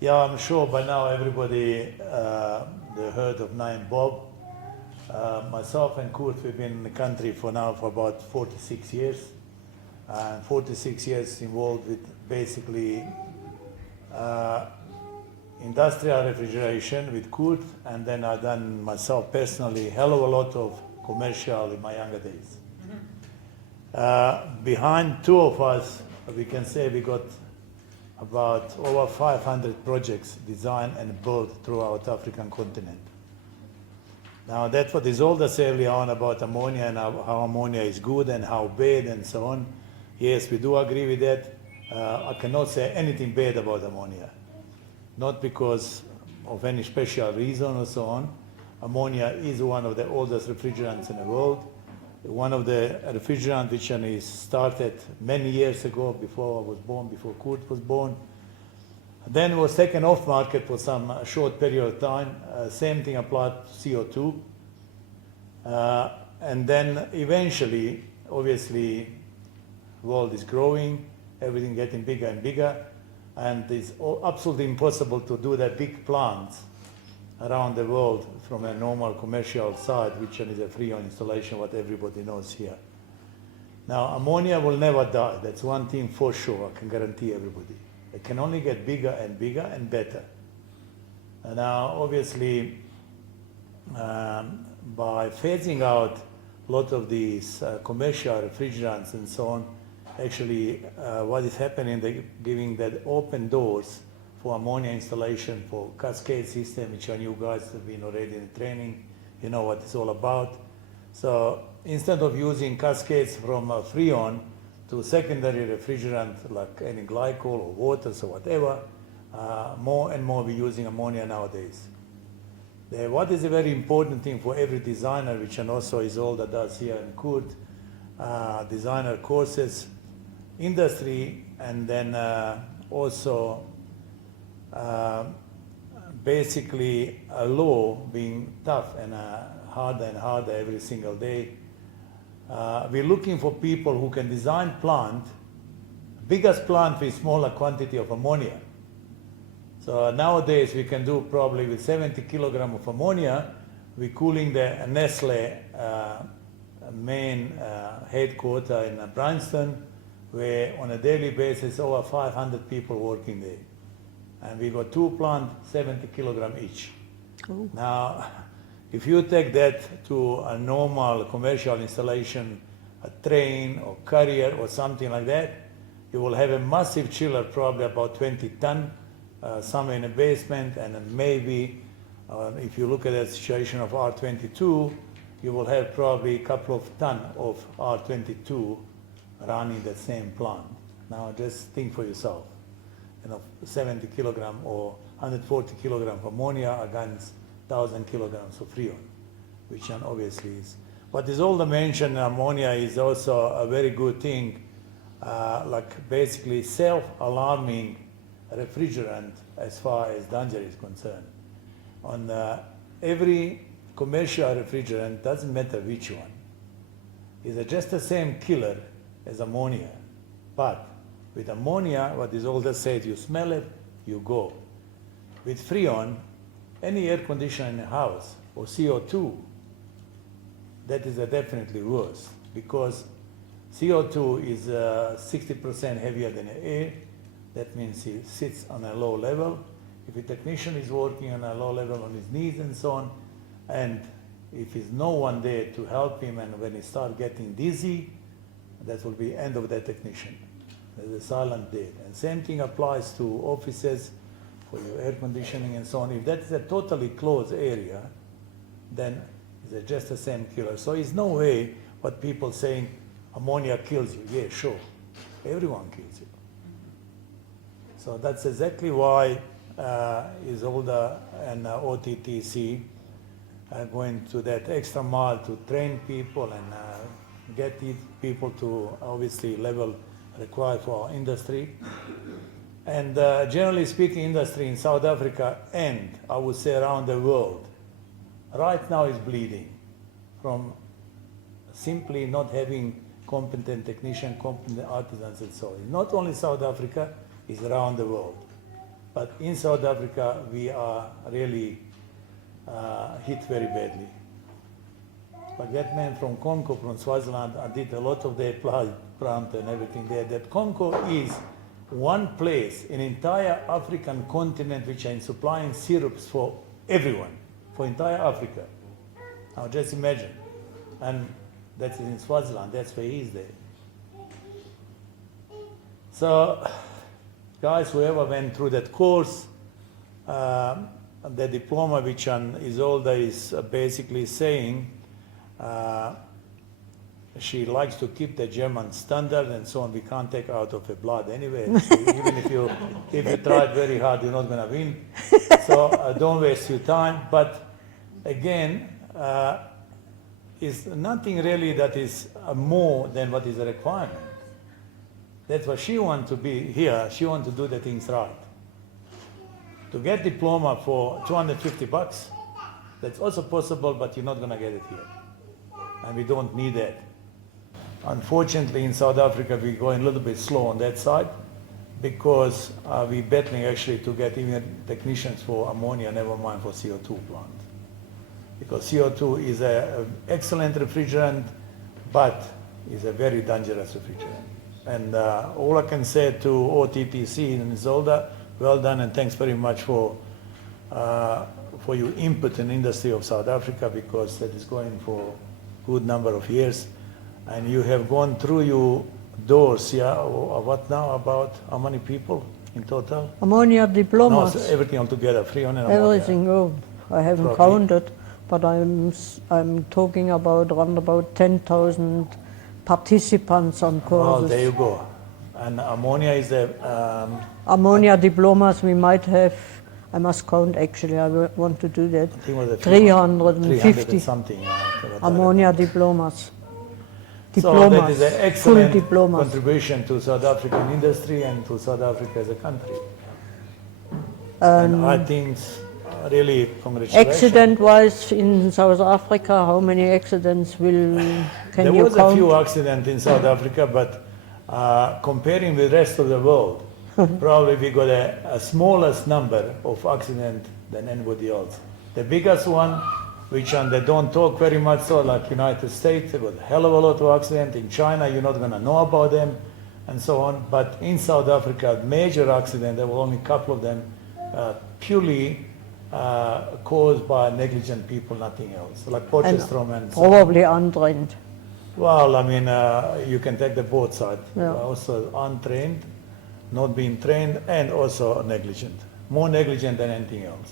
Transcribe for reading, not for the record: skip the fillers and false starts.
Yeah, I'm sure by now everybody they heard of Nye and Bob. Myself and Kurt, we've been in the country for now for about 46 years. And 46 years involved with basically industrial refrigeration with Kurt, and then I've done myself personally hell of a lot of commercial in my younger days. Behind two of us, we can say we got about over 500 projects designed and built throughout African continent. Now that's what Isolde said earlier on about ammonia and how ammonia is good and how bad and so on. Yes, we do agree with that. I cannot say anything bad about ammonia. Not because of any special reason or so on. Ammonia is one of the oldest refrigerants in the world. One of the refrigerants which is started many years ago, before I was born, before Kurt was born. Then was taken off market for some short period of time. Same thing applied to CO2. And then eventually, obviously, world is growing, everything getting bigger and bigger, and it's absolutely impossible to do that big plants around the world from a normal commercial side, which is a Freon installation, what everybody knows here. Now, ammonia will never die. That's one thing for sure, I can guarantee everybody. It can only get bigger and bigger and better. And now, obviously, by phasing out a lot of these commercial refrigerants and so on, actually what is happening, they're giving that open doors for ammonia installation, for cascade system, which you guys have been already in training, you know what it's all about. So instead of using cascades from Freon to secondary refrigerant like any glycol or waters or whatever, more and more we're using ammonia nowadays. What is a very important thing for every designer, which and also Isolde does here in Kurt, designer courses, industry, and then also basically a law being tough and harder and harder every single day. We're looking for people who can design plant, biggest plant with smaller quantity of ammonia. So nowadays we can do probably with 70 kilogram of ammonia, we're cooling the Nestle main headquarter in Bryanston, where on a daily basis over 500 people working there. And we got two plants, 70 kilogram each. Ooh. Now, if you take that to a normal commercial installation, a train or carrier or something like that, you will have a massive chiller, probably about 20 ton, somewhere in the basement, and then maybe, if you look at the situation of R22, you will have probably a couple of ton of R22 running the same plant. Now just think for yourself. 70 kilogram or 140 kilogram of ammonia against 1,000 kilograms of freon, which obviously is. But Isolde mentioned ammonia is also a very good thing, like basically self-alarming refrigerant as far as danger is concerned. On every commercial refrigerant, doesn't matter which one, is just the same killer as ammonia, but with ammonia, what Isolde said, you smell it, you go. With freon, any air conditioner in a house or CO2, that is definitely worse, because CO2 is 60% heavier than air. That means it sits on a low level. If a technician is working on a low level on his knees and so on, and if there's no one there to help him, and when he starts getting dizzy, that will be end of that technician. There's a silent death. And same thing applies to offices, for your air conditioning and so on. If that is a totally closed area, then it's just the same killer. So it's no way what people saying ammonia kills you. Yeah, sure. Everyone kills you. So that's exactly why Isolde and OTTC are going to that extra mile to train people and get people to obviously level required for our industry. And generally speaking, industry in South Africa and I would say around the world right now is bleeding from simply not having competent technicians, competent artisans and so on. Not only South Africa, it's around the world. But in South Africa, we are really hit very badly. But that man from Congo, from Swaziland, did a lot of their plant and everything there. That Congo is one place in entire African continent which are supplying syrups for everyone, for entire Africa. Now just imagine. And that's in Swaziland, that's where he is there. So, guys, whoever went through that course, the diploma which Isolde is basically saying, she likes to keep the German standard and so on. We can't take out of her blood anyway. So even if you try very hard, you're not going to win. So don't waste your time. But again, it's nothing really that is more than what is a requirement. That's why she wants to be here. She wants to do the things right. To get diploma for $250, that's also possible, but you're not going to get it here. And we don't need that. Unfortunately, in South Africa, we're going a little bit slow on that side because we're battling actually to get even technicians for ammonia, never mind for CO2 plant. Because CO2 is an excellent refrigerant, but is a very dangerous refrigerant. And all I can say to OTTC and Isolde, well done and thanks very much for your input in the industry of South Africa, because that is going for a good number of years. And you have gone through your doors, yeah, what now, about how many people in total? Ammonia diplomas. No, so everything altogether, 300 ammonia. Everything, oh, I haven't counted, but I'm talking about around about 10,000 participants on courses. Well, there you go. And ammonia is the... ammonia diplomas we might have, I must count actually, I want to do that. I think it was 350 something. ammonia diplomas. So that is an excellent contribution to South African industry and to South Africa as a country. And I think really congratulations. Accident-wise in South Africa, how many accidents can you count? There was a few accidents in South Africa, but comparing with the rest of the world, probably we got a smallest number of accidents than anybody else. The biggest one, which they don't talk very much, so like United States, they got a hell of a lot of accidents. In China, you're not going to know about them, and so on. But in South Africa, major accident, there were only a couple of them, purely caused by negligent people, nothing else. Like Potchefstroom and so probably untrained. Well, I mean, you can take the both sides. Yeah. Also untrained, not being trained, and also negligent. More negligent than anything else.